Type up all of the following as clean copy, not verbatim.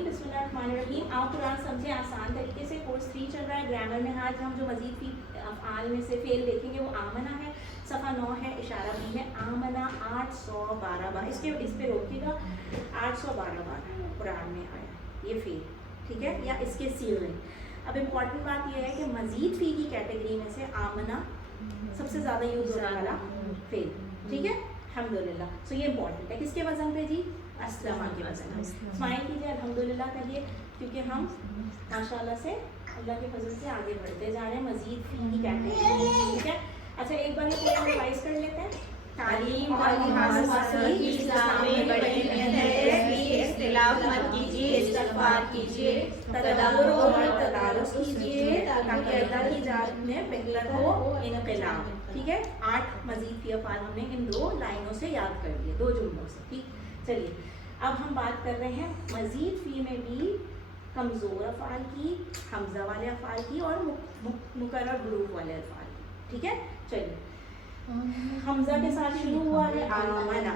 बिस्मिल्लाहिर्रहमानिर्रहीम। आओ कुरान समझे आसान तरीके से। कोर्स 3 चल रहा है ग्रामर में। आज हम जो मजीद फी अफ़आल में से फ़ेल देखेंगे वो आमना है। सफ़ा 9 है, इशारा बी है। आमना 812 बार, इस पे रोकिएगा, 812 बार कुरान में आया ये फ़ेल, ठीक है, या इसके सीगे। अब इम्पॉर्टेंट बात यह है कि मजीद फ़ी की कैटेगरी में से आमना सबसे ज़्यादा यूज़ होने वाला फ़ेल, ठीक है, अल्हम्दुलिल्लाह। सो ये इम्पॉर्टेंट है। किसके वज़न पे जी? अस्लमा के वज़न पे। स्माइल कीजिए, अल्हम्दुलिल्लाह कहिए, क्योंकि हम माशाल्लाह से अल्लाह के फजल से आगे बढ़ते जा रहे हैं मजीद फी की कैटेगरी, ठीक है। अच्छा, एक बार ये पूरा रिवाइज कर लेते हैं। तालीम और लिहाज से इस्लाम में बड़ी अहमियत है कि इख्तिलाफ मत कीजिए, इस्तग़फ़ार कीजिए, तदब्बुर और तदारुस कीजिए ताकि अल्लाह की जात में बेहतर हो इनक़िलाब, ठीक है। 8 मजीद फी अफ़आल हमने इन 2 लाइनों से याद कर लिए, 2 जुमलों से, ठीक। चलिए अब हम बात कर रहे हैं मजीद फ़ी में भी कमज़ोर अफ़आल की, हमज़ा वाले अफ़आल की और मुकर्रर हुरूफ वाले अफ़आल की, ठीक है। चलिए हमज़ा के साथ शुरू हुआ है आमना,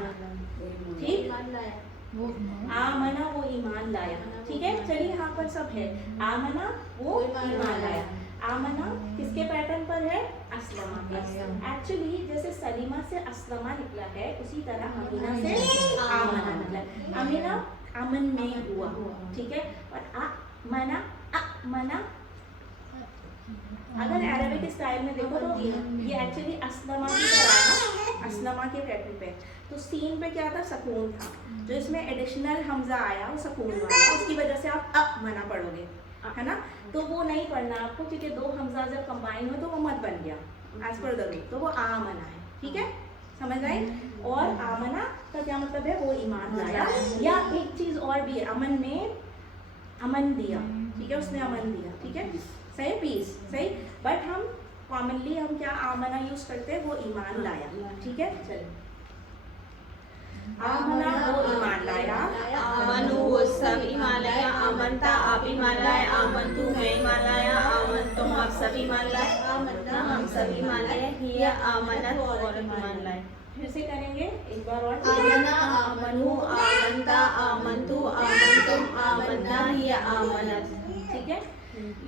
ठीक, आमना वो ईमान लाया, ठीक है। चलिए यहाँ पर सब है, आमना वो ईमान लाया। आमना किसके पैटर्न पर है? अस्लमा पे। एक्चुअली जैसे सलीमा से अस्लमा निकला है उसी तरह अमीना से आमना निकला है। अमीना अमन में हुआ, ठीक है, और मना मना अगर अरबिक स्टाइल में देखो तो ये एक्चुअली अस्लमा की तरह ना, अस्लमा के पैटर्न पे। तो सीन पे क्या था? सकून था, जो इसमें एडिशनल हमजा आया वो सकून वाला, उसकी वजह से आप मना पढ़ोगे, है ना। तो वो नहीं पढ़ना आपको, क्योंकि 2 हमजा जब कंबाइन हो तो वो मत बन गया एज पर द रूल, तो वो आमना है, ठीक है, समझ आई। और आमना का क्या मतलब है? वो ईमान लाया। या एक चीज़ और भी है, अमन में अमन दिया, ठीक है, उसने अमन दिया, ठीक है, सही, पीस, सही। बट हम कॉमनली हम क्या आमना यूज़ करते हैं? वो ईमान लाया, ठीक है। चलिए आमना वो ईमान लाया, आमनु वो सब ईमान लाया, आमनता आप ईमान लाए, आमनतु मैं ईमान लाया, आमनतुम आप सब ईमान लाए, आमन्ना हम सब ईमान लाए, हिया आमनत और ईमान लाए। फिर से करेंगे एक बार और। आमना आमनु आमनता आमनतु आमनतुम आमन्ना हिया आमनत, ठीक है,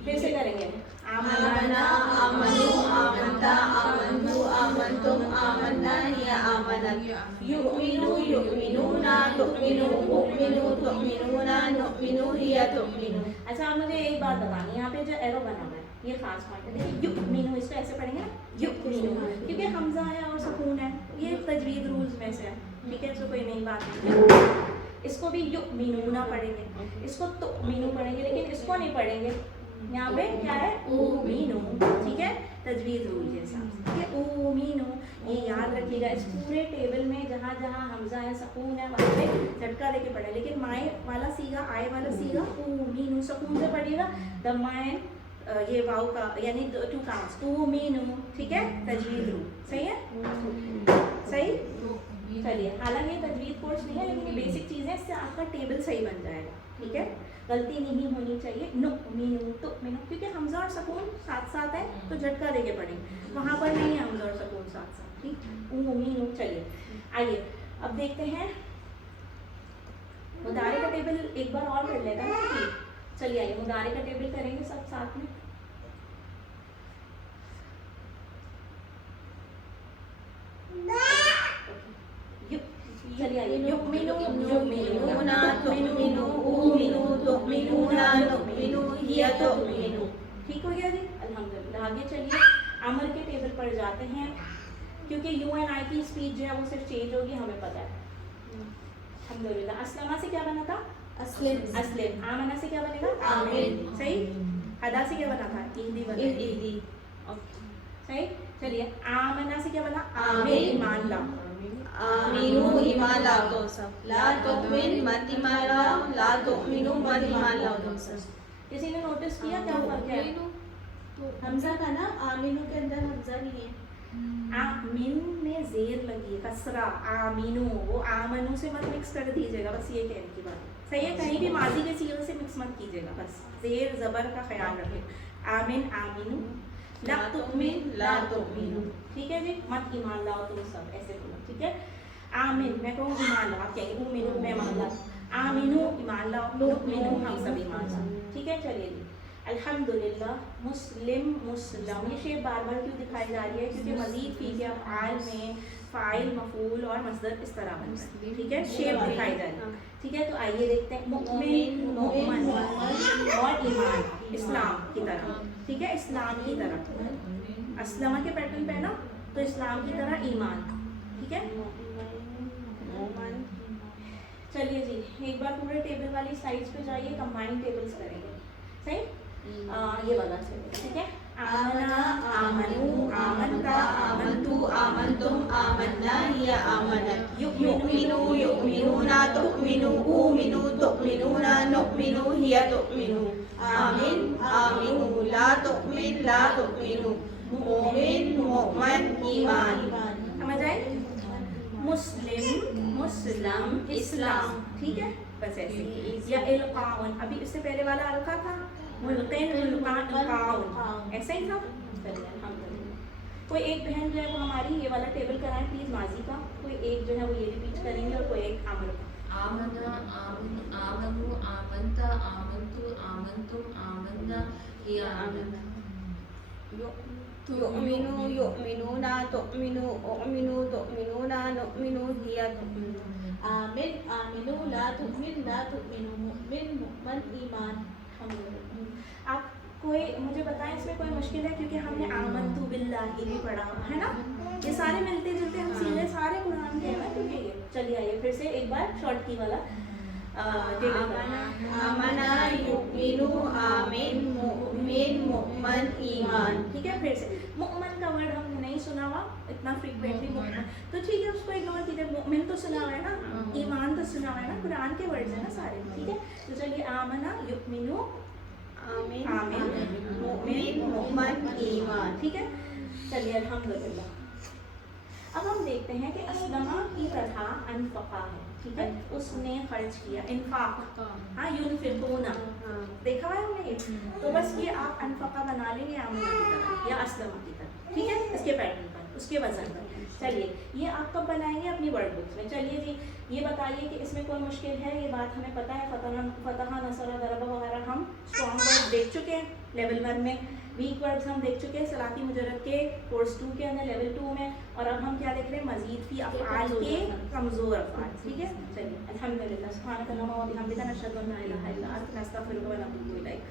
फिर से करेंगे। आमना आमनु आमनता आमनतु आमनतुम आमन्ना हिया आमनत, युमिनु युमिनुना तुमिनु उमिनु तुमिनुना नुमिनु हिया तुमिनु। अच्छा, आप मुझे एक बात बतानी, यहाँ पे जो एरो बना हुआ है ये खास पॉइंट है, देखिए युमिनु, इसको ऐसे पढ़ेंगे ना, युमिनु, क्योंकि हमजा है और सुकून है, ये तजवीद रूल्स में से है, ठीक है, इसको कोई नई बात नहीं। इसको भी युमिनुना पढ़ेंगे, इसको तुमिनु पढ़ेंगे, लेकिन इसको नहीं पढ़ेंगे। यहाँ पे क्या है? उमीनु, ठीक है, तजवीज़ रूल के हिसाब से, ठीक है, उमीनु। ये याद रखिएगा, इस पूरे टेबल में जहाँ जहाँ हमजा है, सकून है, वहाँ पे झटका देके पढ़े। लेकिन माए वाला सीगा, आए वाला सीगा उमीनु, सकून से पढ़िएगा। दमाए ये वाव का यानी 2 काउंट्स, उमीनु, ठीक है, तजवीज़ रूल, सही है, सही। चलिए, हालांकि ये तजवीज़ कोर्स नहीं है, लेकिन ये बेसिक चीज़ें, इससे आपका टेबल सही बन जाएगा, ठीक है, गलती नहीं होनी चाहिए। नो मीनू तो मीनू, क्योंकि हमजा और सकून साथ साथ है तो झटका देके पढ़ेंगे, वहाँ पर नहीं है हमजा और सकून साथ साथ, ठीक, मीनू। चलिए आइए अब देखते हैं मुदारे का टेबल एक बार और कर लेता ना, ठीक। चलिए आइए मुदारे का टेबल करेंगे सब साथ में। चलिए आइए, युमिनु युमिनुना तुमिनु उमिनु तुमिनुना नुमिनु हिया तुमिनु। ठीक हो गया जी, अल्हम्दुलिल्लाह। आगे चलिए अमर के टेबल पर जाते हैं, क्योंकि यू एंड आई की स्पीच जो है वो सिर्फ चेंज होगी, हमें पता है, अल्हम्दुलिल्लाह। अस्लमा से क्या बना था? अस्लिम, अस्लिम। आमना से क्या बनेगा? आमिन, सही। हदा से क्या बना था? ईदी बना, ईदी, सही। चलिए आमना से क्या बना? आमिन, ईमान ला। आमीनु ईमान लाओ तुम सब, ला तुमिन मत ईमान लाओ, ला तुमिनु मत ईमान लाओ तुम सब। किसी ने नोटिस किया क्या फर्क है? हमजा का ना, आमीनु के अंदर हमजा नहीं है, आमिन में जेर लगी है, कसरा, आमीनु, वो आमनु से मत मिक्स कर दीजिएगा, बस ये कहने की बात है, सही है। कहीं भी माजी के सीगों से मिक्स मत कीजिएगा, बस जेर जबर का ख्याल रखें। आमिन आमीनु, ला तुमिन ला तुमिनु, ठीक है जी, मत ईमान लाओ तुम सब, ऐसे बोलो, ठीक है। आमिन मैं कहूँ ईमान लाओ, आप कहेंगे उमिनु मैं मान लाओ, आमिनू ईमान लाओ, नुमिनू हम सब ईमान लाओ, ठीक है। चलिए जी, अल्हम्दुलिल्लाह, मुस्लिम, मुस्लम, ये शेप बार बार क्यों दिखाई जा रही है? क्योंकि मजीद फी के अफ़आल में फ़ाइल, मफ़ूल और मस्दर इस तरह बनता है, ठीक है, शेप दिखाई जा रही है, ठीक है। तो आइए देखते हैं, मुमिन, मोमन और ईमान, इस्लाम की तरह, ठीक है, इस्लाम की तरह, अस्लमा के पैटर्न पे है ना, तो इस्लाम की तरह ईमान, ठीक है। चलिए जी, एक बार पूरे टेबल वाली स्लाइड्स पे जाइए, कंबाइंड टेबल्स करेंगे, सही। ये वाला चलिए, ठीक है। आमना, आमनू, आमनता, आमनतु, आमनतुम, आमन्ना, हिया आमनत, युमिनु, युमिनूना, तुमिनु, उमिनु, तुमिनूना, नुमिनु, हिया तुमिनु, आमिन, आमिनु, ला तुमिन, ला तुमिनु, मोमिन, मोमन, ईमान। समझ आए? मुस्लिम, मुस्लम, इस्लाम, ठीक है, बस ऐसे। या इल्काउन, अभी इससे पहले वाला अलका था, मुल्किन, इल्काउन, ऐसा ही था। चलिए अल्हम्दुलिल्लाह। कोई एक बहन जो है वो हमारी ये वाला टेबल कराएं प्लीज, माजी का। कोई एक जो है वो ये रिपीट करेंगे और कोई एक अमर का। आमना, आमनु, आमंता, आमंतु, आमंतुम, आमन्ना, हिया आमना। युमिनु, युमिनूना, तुमिनु, उमिनु, तुमिनूना, नुमिनु, हिया तुमिनु। आमिन, आमिनू, ला तुमिन, ला तुमिनू, मुमिन, मुमन, ईमान। आप कोई मुझे बताएं इसमें कोई मुश्किल है? क्योंकि हमने आमनतु बिल्लाहि भी पढ़ा है ना, ये सारे मिलते जुलते हम सीधे सारे कुरान के हैं ना, क्योंकि ये। चलिए आइए फिर से एक बार शॉर्ट की वाला आमना, युमिनु, आमिन, मुमिन, मुमन, ईमान। ठीक है, फिर से मुअमन का वर्ड हमने नहीं सुना हुआ इतना फ्रीक्वेंटली, मुअमन तो ठीक है, उसको इग्नोर कीजिए। मुमिन तो सुना हुआ है ना, ईमान तो सुना हुआ है ना, कुरान के वर्ड्स हैं ना सारे, ठीक है। तो चलिए आमना, युमिनु, आमिन, आमिन, मुमिन, मुमन, ईमान। ठीक है। चलिए अल्हम्दुलिल्लाह। अब हम देखते हैं कि अस्लमा की तरह अनफका है, ठीक है, उसने खर्च किया, इन्फाक, हाँ, युनफिकूना, देखा है हमने ये। तो बस ये आप अनफका बना लेंगे आमना की तरह या अस्लमा की तरह, ठीक है, इसके पैटर्न पर, उसके वजन पर। चलिए ये आप कब बनाएंगे? अपनी वर्ड बुक्स में। चलिए जी, ये बताइए कि इसमें कोई मुश्किल है? ये बात हमें पता है, फतह, नसरा, दरबा वगैरह हम स्ट्रॉन्ग वर्ड देख चुके हैं लेवल 1 में, वीक वर्ड्स हम देख चुके हैं सलाती मुजर्रद के कोर्स 2 के अंदर लेवल 2 में, और अब हम क्या देख रहे हैं? मजीद फी अफ़आल के कमज़ोर अफ़आल, ठीक है। चलिए अल्हम्दुलिल्लाह, सुब्हानक अल्लाहुम्मा व बिहम्दिका, नशहदु अन ला इलाहा इल्ला अंता, नस्तगफिरुका व नतूबु इलैक।